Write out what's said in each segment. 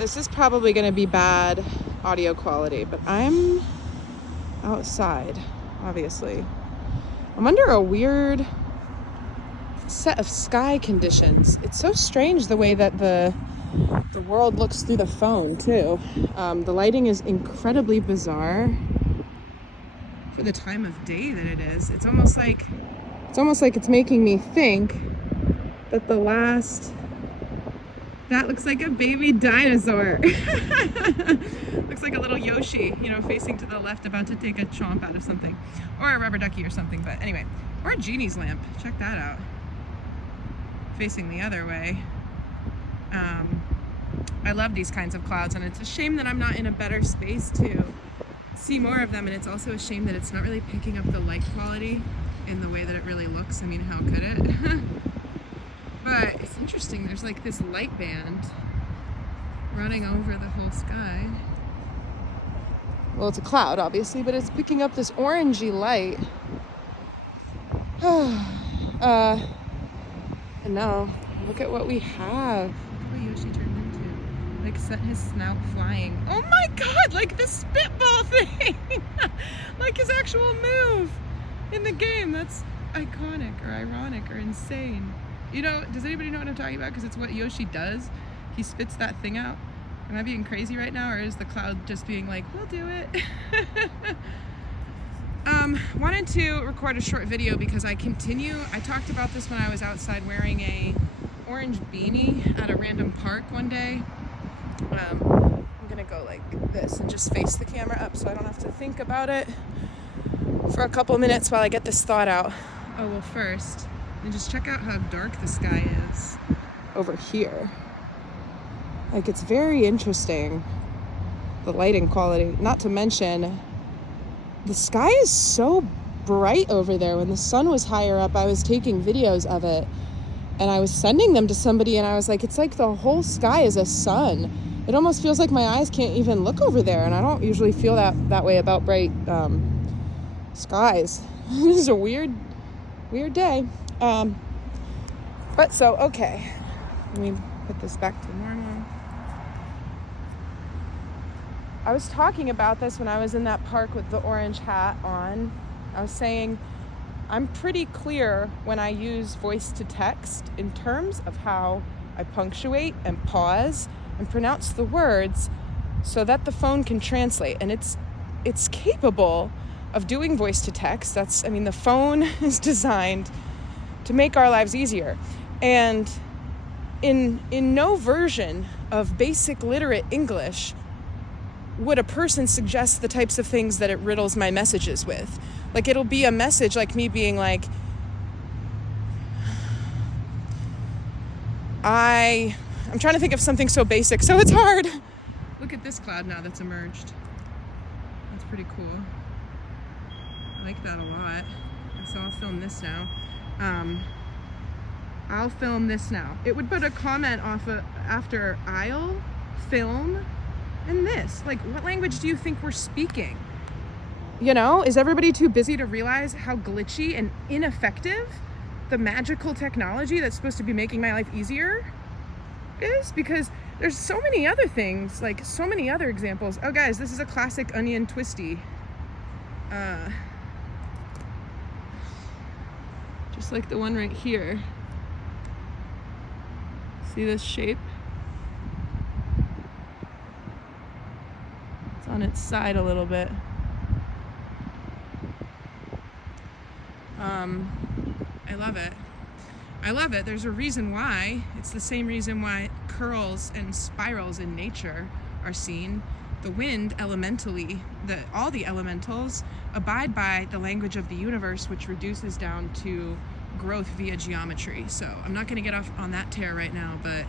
This is probably going to be bad audio quality, but I'm outside, obviously. I'm under a weird set of sky conditions. It's so strange the way that the world looks through the phone too. The lighting is incredibly bizarre for the time of day that it is. It's almost like it's making me think that that looks like a baby dinosaur. Looks like a little Yoshi, facing to the left, about to take a chomp out of something. Or a rubber ducky or something, but anyway. Or a genie's lamp, check that out. Facing the other way. I love these kinds of clouds, and it's a shame that I'm not in a better space to see more of them, and it's also a shame that it's not really picking up the light quality in the way that it really looks. I mean, how could it? But it's interesting, there's like this light band running over the whole sky. Well, it's a cloud, obviously, but it's picking up this orangey light. And now, look at what we have. Look what Yoshi turned into. Like, sent his snout flying. Oh my god, like the spitball thing! Like his actual move in the game. That's iconic or ironic or insane. Does anybody know what I'm talking about? Because it's what Yoshi does. He spits that thing out. Am I being crazy right now, or is the cloud just being like, we'll do it? Wanted to record a short video because I talked about this when I was outside wearing a orange beanie at a random park one day. I'm gonna go like this and just face the camera up so I don't have to think about it for a couple minutes while I get this thought out. Oh, well, first, and just check out how dark the sky is over here. Like, it's very interesting, the lighting quality. Not to mention, the sky is so bright over there. When the sun was higher up, I was taking videos of it, and I was sending them to somebody, and I was like, it's like the whole sky is a sun. It almost feels like my eyes can't even look over there, and I don't usually feel that way about bright skies. This is a weird day. But so, okay, let me put this back to normal. I was talking about this when I was in that park with the orange hat on. I was saying I'm pretty clear when I use voice to text in terms of how I punctuate and pause and pronounce the words so that the phone can translate. And it's capable of doing voice to text. The phone is designed to make our lives easier. And in no version of basic literate English would a person suggest the types of things that it riddles my messages with. Like, it'll be a message like me being like, I'm trying to think of something so basic, so it's hard. Look at this cloud now that's emerged. That's pretty cool. I like that a lot. So I'll film this now. It would put a comment after I'll film and this. Like, what language do you think we're speaking? Is everybody too busy to realize how glitchy and ineffective the magical technology that's supposed to be making my life easier is? Because there's so many other things, like so many other examples. Oh guys, this is a classic onion twisty. Just like the one right here. See this shape? It's on its side a little bit. I love it. There's a reason why. It's the same reason why curls and spirals in nature are seen. The wind, elementally, all the elementals abide by the language of the universe, which reduces down to growth via geometry. So I'm not going to get off on that tear right now, but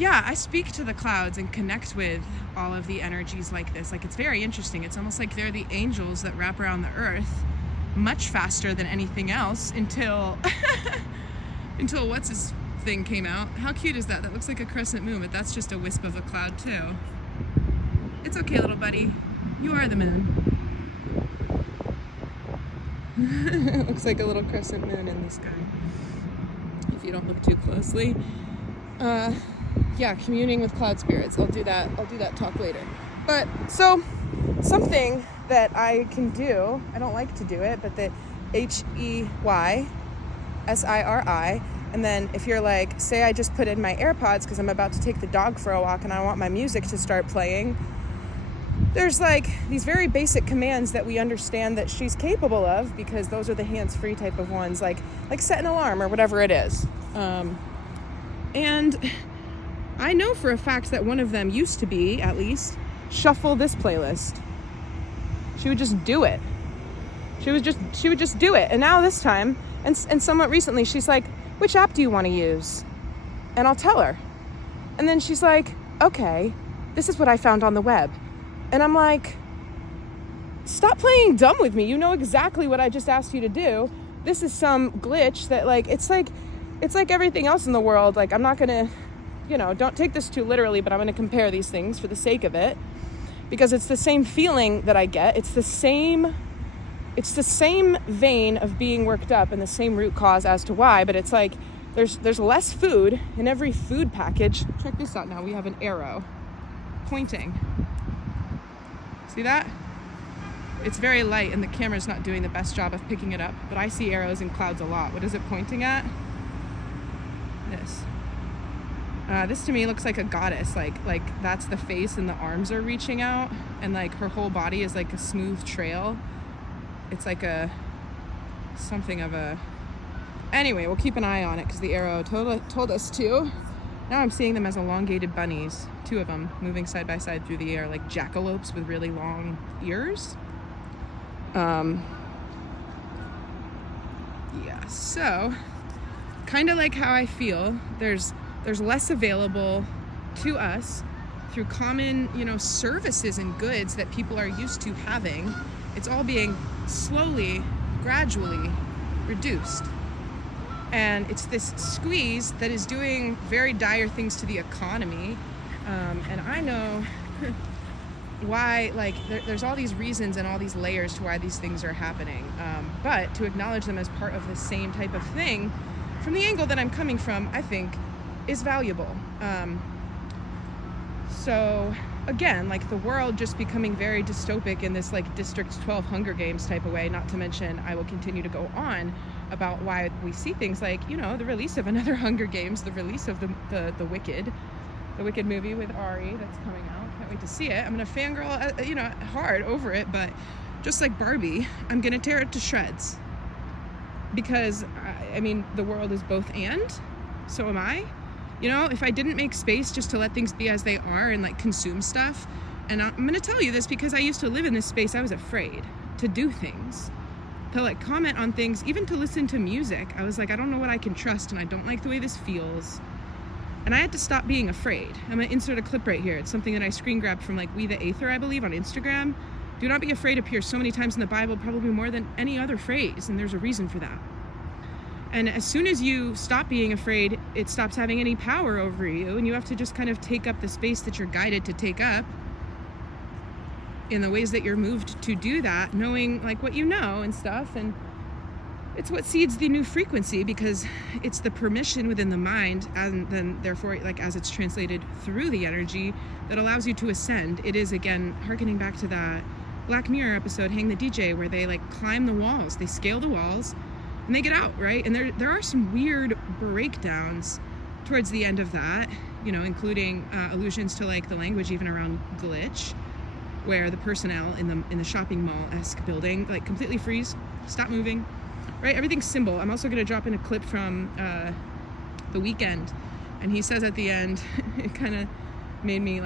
I speak to the clouds and connect with all of the energies like this. Like, it's very interesting. It's almost like they're the angels that wrap around the earth much faster than anything else until what's his thing came out. How cute is that? That looks like a crescent moon, but that's just a wisp of a cloud too. It's okay, little buddy. You are the moon. It looks like a little crescent moon in the sky if you don't look too closely. yeah, communing with cloud spirits. I'll do that talk later. But so something that I can do, I don't like to do it, but the HEYSIRI, and then if you're like, say I just put in my AirPods because I'm about to take the dog for a walk and I want my music to start playing, there's like these very basic commands that we understand that she's capable of, because those are the hands-free type of ones, like set an alarm or whatever it is. And I know for a fact that one of them used to be, at least, shuffle this playlist. She would just do it. She would just do it. And now this time, and somewhat recently, she's like, which app do you want to use? And I'll tell her. And then she's like, okay, this is what I found on the web. And I'm like, stop playing dumb with me. You know exactly what I just asked you to do. This is some glitch that it's like everything else in the world. Like, I'm not going to, don't take this too literally, but I'm going to compare these things for the sake of it, because it's the same feeling that I get. It's the same vein of being worked up and the same root cause as to why, but it's like there's less food in every food package. Check this out now. We have an arrow pointing. See that? It's very light and the camera's not doing the best job of picking it up, but I see arrows in clouds a lot. What is it pointing at? This. This to me looks like a goddess, like that's the face and the arms are reaching out, and like her whole body is like a smooth trail. It's like something of a, anyway, we'll keep an eye on it because the arrow told us to. Now I'm seeing them as elongated bunnies, 2 of them moving side by side through the air like jackalopes with really long ears. Yeah, so kind of like how I feel, there's less available to us through common, services and goods that people are used to having. It's all being slowly, gradually reduced. And it's this squeeze that is doing very dire things to the economy. And I know why, there's all these reasons and all these layers to why these things are happening. But to acknowledge them as part of the same type of thing, from the angle that I'm coming from, I think is valuable. So again, the world just becoming very dystopic in this District 12 Hunger Games type of way, not to mention I will continue to go on about why we see things like, the release of another Hunger Games, the release of the Wicked movie with Ari that's coming out. Can't wait to see it. I'm gonna fangirl, hard over it, but just like Barbie, I'm gonna tear it to shreds. Because, the world is both and, so am I. If I didn't make space just to let things be as they are and consume stuff, and I'm gonna tell you this because I used to live in this space, I was afraid to do things, to comment on things, even to listen to music. I was like, I don't know what I can trust, and I don't like the way this feels. And I had to stop being afraid. I'm gonna insert a clip right here. It's something that I screen grabbed from We the Aether, I believe, on Instagram. Do not be afraid appears so many times in the Bible, probably more than any other phrase, and there's a reason for that. And as soon as you stop being afraid, it stops having any power over you, and you have to just kind of take up the space that you're guided to take up in the ways that you're moved to do that, knowing what you know and stuff. And it's what seeds the new frequency, because it's the permission within the mind, and then therefore as it's translated through the energy, that allows you to ascend. It is, again, hearkening back to that Black Mirror episode, Hang the DJ, where they climb the walls, they scale the walls, and they get out, right? And there are some weird breakdowns towards the end of that, including allusions to the language even around glitch, where the personnel in the shopping mall-esque building completely freeze, stop moving, right? Everything's symbol. I'm also going to drop in a clip from The Weeknd, and he says at the end, it kind of made me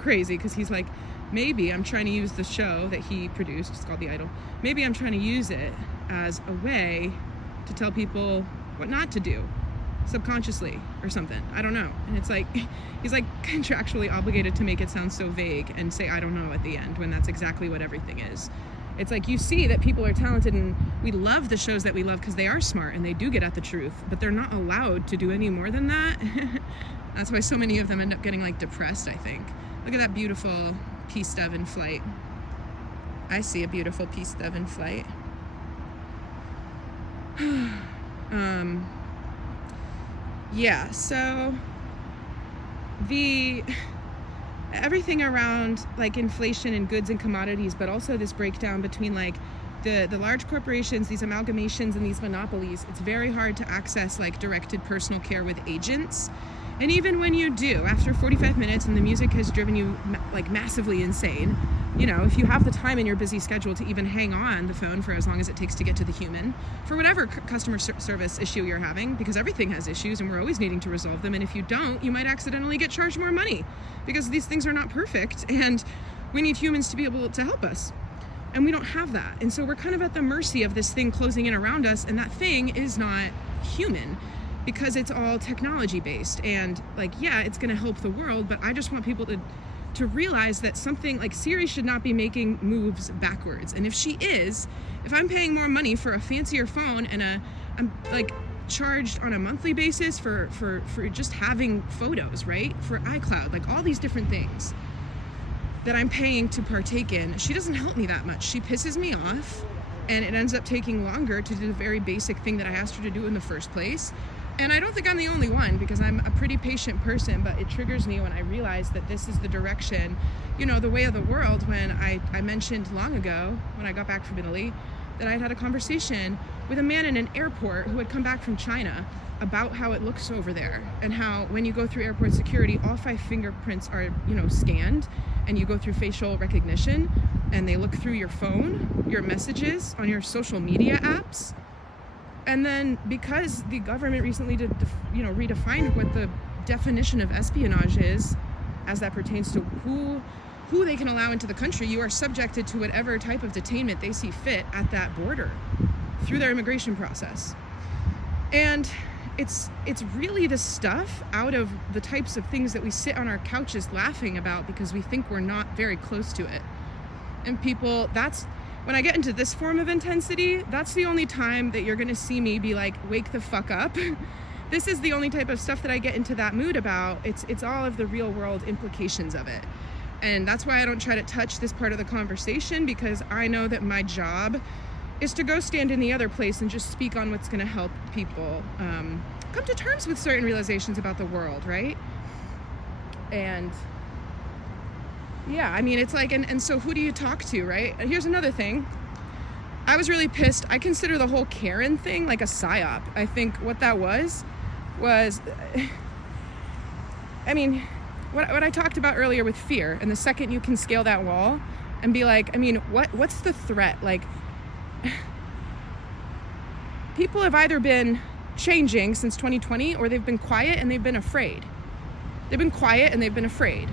crazy, because he's like, maybe I'm trying to use the show that he produced, it's called The Idol, maybe I'm trying to use it as a way to tell people what not to do, subconsciously or something. I don't know. And it's he's contractually obligated to make it sound so vague and say I don't know at the end, when that's exactly what everything is. It's you see that people are talented, and we love the shows that we love because they are smart and they do get at the truth, but they're not allowed to do any more than that. That's why so many of them end up getting depressed, I think. Look at that beautiful peace dove in flight. I see a beautiful peace dove in flight. Yeah, so the everything around like inflation and goods and commodities, but also this breakdown between like the large corporations, these amalgamations and these monopolies. It's very hard to access like directed personal care with agents. And even when you do, after 45 minutes and the music has driven you like massively insane, you know, if you have the time in your busy schedule to even hang on the phone for as long as it takes to get to the human, for whatever customer service issue you're having, because everything has issues and we're always needing to resolve them. And if you don't, you might accidentally get charged more money because these things are not perfect and we need humans to be able to help us. And we don't have that. And so we're kind of at the mercy of this thing closing in around us, and that thing is not human because it's all technology based. And like, yeah, it's going to help the world, but I just want people to realize that something like Siri should not be making moves backwards. And if she is, if I'm paying more money for a fancier phone and I'm like charged on a monthly basis for just having photos, right? For iCloud, like all these different things that I'm paying to partake in, she doesn't help me that much. She pisses me off, and it ends up taking longer to do the very basic thing that I asked her to do in the first place. And I don't think I'm the only one, because I'm a pretty patient person, but it triggers me when I realize that this is the direction, you know, the way of the world. When I mentioned long ago, when I got back from Italy, that I'd had a conversation with a man in an airport who had come back from China about how it looks over there, and how when you go through airport security, all 5 fingerprints are, you know, scanned, and you go through facial recognition, and they look through your phone, your messages on your social media apps. And then because the government recently redefined what the definition of espionage is, as that pertains to who they can allow into the country, you are subjected to whatever type of detainment they see fit at that border through their immigration process. And it's really the stuff out of the types of things that we sit on our couches laughing about because we think we're not very close to it. And people, that's when I get into this form of intensity, that's the only time that you're going to see me be like, wake the fuck up. This is the only type of stuff that I get into that mood about. It's all of the real world implications of it. And that's why I don't try to touch this part of the conversation, because I know that my job is to go stand in the other place and just speak on what's going to help people come to terms with certain realizations about the world, right? And yeah, I mean, it's like, and so who do you talk to, right? And here's another thing. I was really pissed. I consider the whole Karen thing like a psyop. I think what that was, I mean, what I talked about earlier with fear, and the second you can scale that wall and be like, I mean, what's the threat? Like, people have either been changing since 2020, or they've been quiet and they've been afraid. They've been quiet and they've been afraid.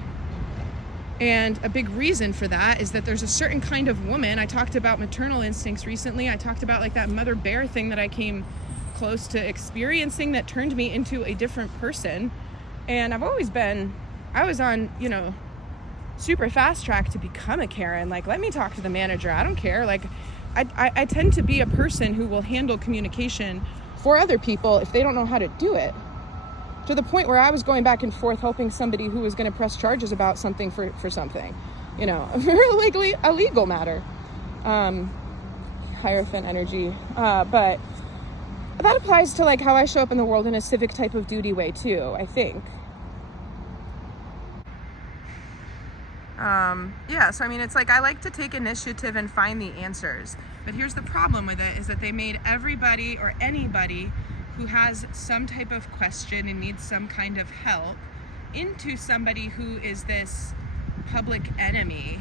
And a big reason for that is that there's a certain kind of woman. I talked about maternal instincts recently. I talked about like that mother bear thing that I came close to experiencing that turned me into a different person. And I was on, you know, super fast track to become a Karen. Like, let me talk to the manager. I don't care. Like, I tend to be a person who will handle communication for other people if they don't know how to do it. To the point where I was going back and forth helping somebody who was going to press charges about something for something, you know, a legal matter. Hierophant energy. But that applies to like how I show up in the world in a civic type of duty way too, I think. Yeah, so I mean, it's like I like to take initiative and find the answers. But here's the problem with it, is that they made everybody or anybody who has some type of question and needs some kind of help into somebody who is this public enemy.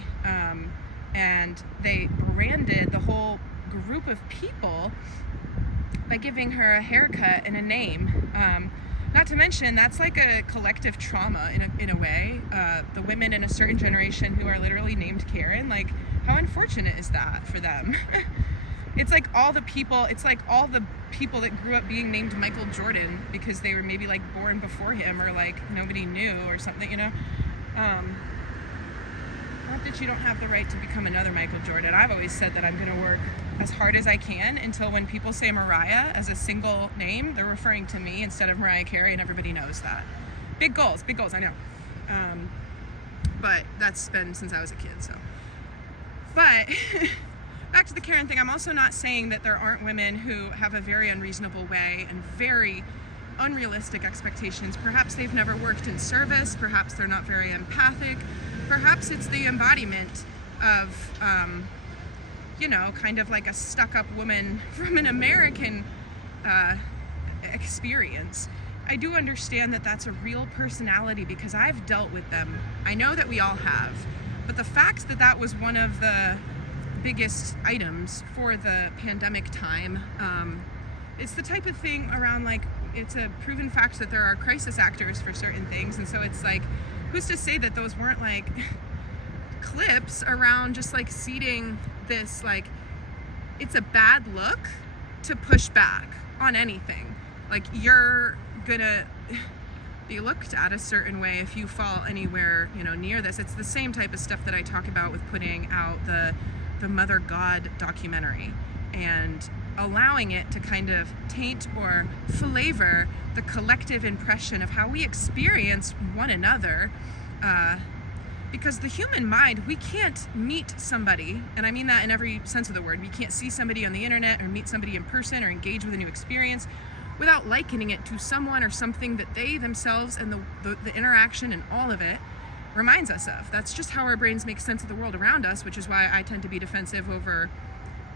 And they branded the whole group of people by giving her a haircut and a name. Not to mention, that's like a collective trauma in a way. The women in a certain generation who are literally named Karen, like, how unfortunate is that for them? It's like all the people that grew up being named Michael Jordan because they were maybe like born before him, or like nobody knew or something, you know? Not that you don't have the right to become another Michael Jordan. I've always said that I'm going to work as hard as I can until when people say Mariah as a single name, they're referring to me instead of Mariah Carey, and everybody knows that. Big goals, I know. But that's been since I was a kid, so. But back to the Karen thing, I'm also not saying that there aren't women who have a very unreasonable way and very unrealistic expectations. Perhaps they've never worked in service, perhaps they're not very empathic, perhaps it's the embodiment of, you know, kind of like a stuck-up woman from an American experience. I do understand that that's a real personality because I've dealt with them. I know that we all have. But the fact that that was one of the biggest items for the pandemic time, it's the type of thing around, like, it's a proven fact that there are crisis actors for certain things. And so it's like, who's to say that those weren't like clips around just like seeding this, like, it's a bad look to push back on anything. Like, you're gonna be looked at a certain way if you fall anywhere, you know, near this. It's the same type of stuff that I talk about with putting out the Mother God documentary and allowing it to kind of taint or flavor the collective impression of how we experience one another, because the human mind, we can't meet somebody, and I mean that in every sense of the word. We can't see somebody on the internet or meet somebody in person or engage with a new experience without likening it to someone or something that they themselves and the interaction and all of it reminds us of. That's just how our brains make sense of the world around us, which is why I tend to be defensive over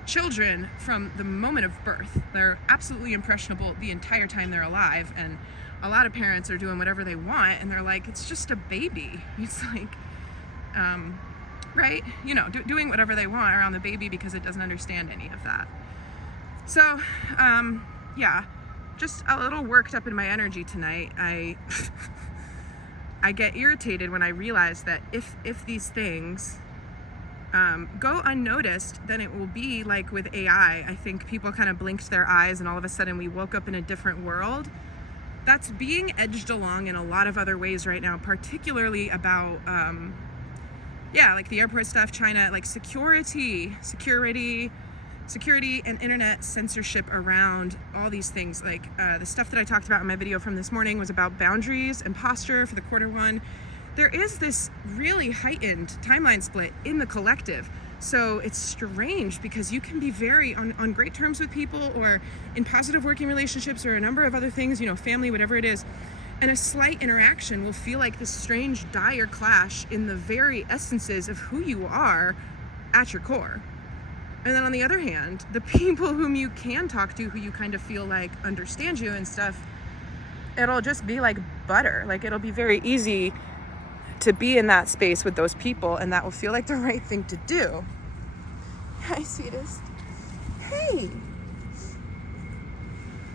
children from the moment of birth. They're absolutely impressionable the entire time they're alive, and a lot of parents are doing whatever they want, and they're like, it's just a baby. It's like, right? You know, doing whatever they want around the baby because it doesn't understand any of that. So, yeah. Just a little worked up in my energy tonight. I get irritated when I realize that if these things go unnoticed, then it will be like with AI. I think people kind of blinked their eyes and all of a sudden we woke up in a different world. That's being edged along in a lot of other ways right now, particularly about, yeah, like the airport stuff, China, like security and internet censorship around all these things. Like the stuff that I talked about in my video from this morning was about boundaries and posture for the Q1. There is this really heightened timeline split in the collective. So it's strange because you can be very on great terms with people or in positive working relationships or a number of other things, you know, family, whatever it is. And a slight interaction will feel like this strange dire clash in the very essences of who you are at your core. And then on the other hand, the people whom you can talk to, who you kind of feel like understand you and stuff, it'll just be like butter. Like, it'll be very easy to be in that space with those people, and that will feel like the right thing to do. Hi, sweetest. Hey.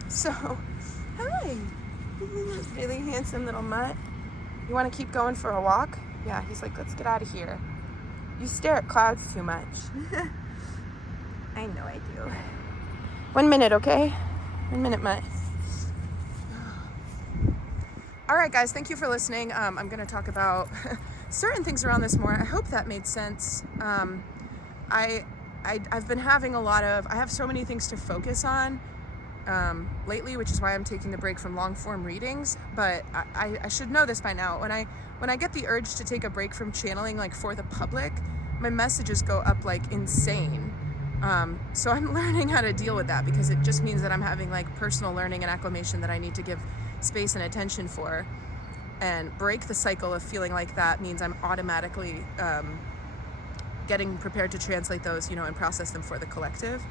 So, hi. Really handsome little mutt. You want to keep going for a walk? Yeah, he's like, let's get out of here. You stare at clouds too much. I know I do. 1 minute, okay? 1 minute, mutt. All right, guys, thank you for listening. I'm going to talk about certain things around this more. I hope that made sense. I've been having I have so many things to focus on lately, which is why I'm taking the break from long form readings. But I should know this by now. When I get the urge to take a break from channeling, like for the public, my messages go up like insane. So I'm learning how to deal with that, because it just means that I'm having like personal learning and acclimation that I need to give space and attention for, and break the cycle of feeling like that means I'm automatically getting prepared to translate those, you know, and process them for the collective.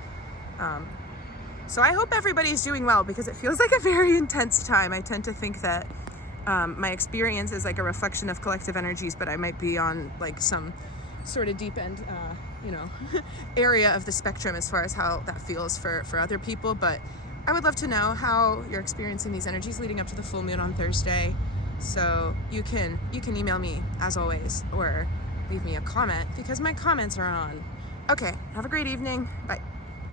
So I hope everybody's doing well, because it feels like a very intense time. I tend to think that my experience is like a reflection of collective energies, but I might be on like some sort of deep end, area of the spectrum as far as how that feels for other people. But I would love to know how you're experiencing these energies leading up to the full moon on Thursday. So you can email me as always, or leave me a comment, because my comments are on. Okay, have a great evening. Bye.